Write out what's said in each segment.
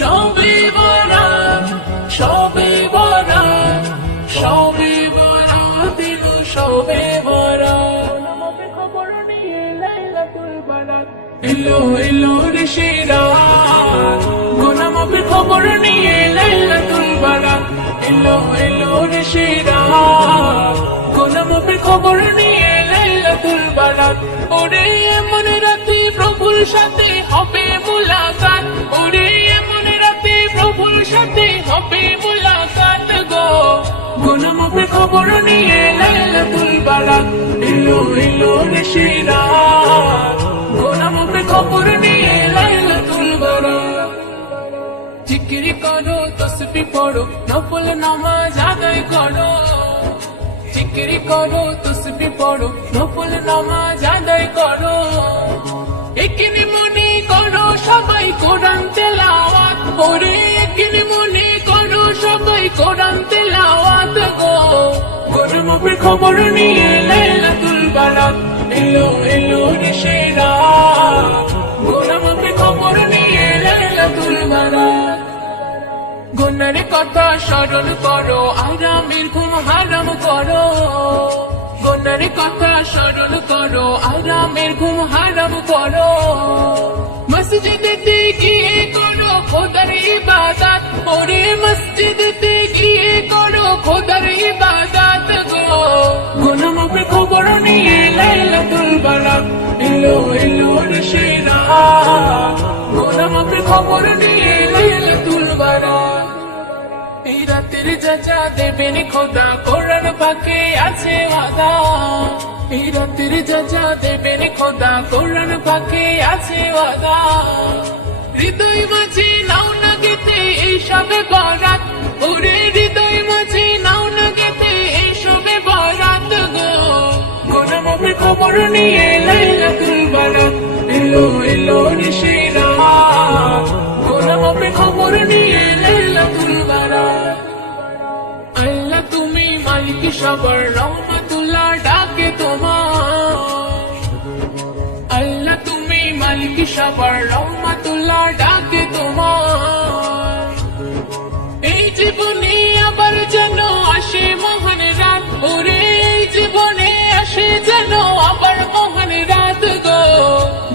সবে বরাত, সবে বরাত, সবে বরাত এলো, সবে বরাত। নামাজে খবর নিয়ে লাইলাতুল বারাত এলো, এলো রে সে রাত। গোলামের খবর নিয়ে লাইলাতুল বারাত এলো, এলো রে সে রাত। গোলামের খবর নিয়ে লাইলাতুল বারাত। ওরে এমন রাতে প্রভুর সাথে হবে মুলাকাত, ওরে এমন রাতে প্রভুর সাথে হবে মুলাকাত গো। গোলামের খবর নিয়ে লাইলাতুল বারাত এলো, এলো রে সে রাত। গোলামের খবর নিয়ে লাইলাতুল বারাত। জিকির করো, তসবিহ পড়ো, নফল নামাজ আদায় করো। জিকির করো, তসবিহ পড়ো, নফল নামাজ আদায় করো। এখানে মনে করো সবাই কোরআন তেলাওয়াত, ওরে এখানে মনে করো সবাই কোরআন তেলাওয়াত গো। গোলামের খবর নিয়ে লাইলাতুল বারাত এলো, এলো রে সে রাত। গোলামের খবর নিয়ে লাইলাতুল বারাত। গুনার কথা স্মরণ করো, আরামের ঘুম হারাম করো। গুনার কথা স্মরণ করো, আরামের ঘুম হারাম করো। মসজিদেতে গিয়ে করো খোদার ইবাদত, ওরে মসজিদেতে গিয়ে করো খোদার ইবাদত গো। গোলামের খবর নিয়ে লাইলাতুল বারাত এলো, এলো রে সে রাত। গোলামের খবর নিয়ে লাইলাতুল বারাত। এই রাতের যাচা দেবেন খোদা, কোরআন পাকে আছে ওয়াদা। এই রাতের যাচা দেবেন খোদা, কোরআন পাকে আছে ওয়াদা। হৃদয় মাঝে নাও না গেতে এই সবে বরাত, ওরে হৃদয় মাঝে নাও না গেতে এই সবে বরাত গো। গোলামের খবর নিয়ে লাইলাতুল বারাত এলো, এলো রে সে রাত। গোলামের খবর নিয়ে লাইলাতুল বারাত। আল্লাহ তুমি মালিক সবার, রহমাতুল্লাহ ডাকে তোমার। আল্লাহ তুমি মালিক সবার, রহমাতুল্লাহ ডাকে তোমার। এই জীবনে আবার যেন আসে মহান রাত, ওরে এই জীবনে আসে যেন আবার মহান রাত গো।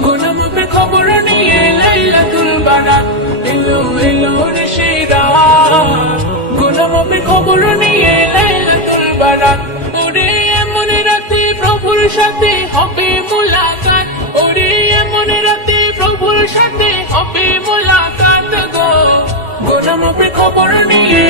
গোলামের খবর নিয়ে লাইলাতুল বারাত এলো, এলো রে সে রাত। গোলামের খবর নিয়ে লাইলাতুল বারাত। ওরে এমন রাতে প্রভুর সাথে হবে মুলাকাত, ওরে এমন রাতে প্রভুর সাথে হবে মুলাকাত গো। গোলামের খবর নিয়ে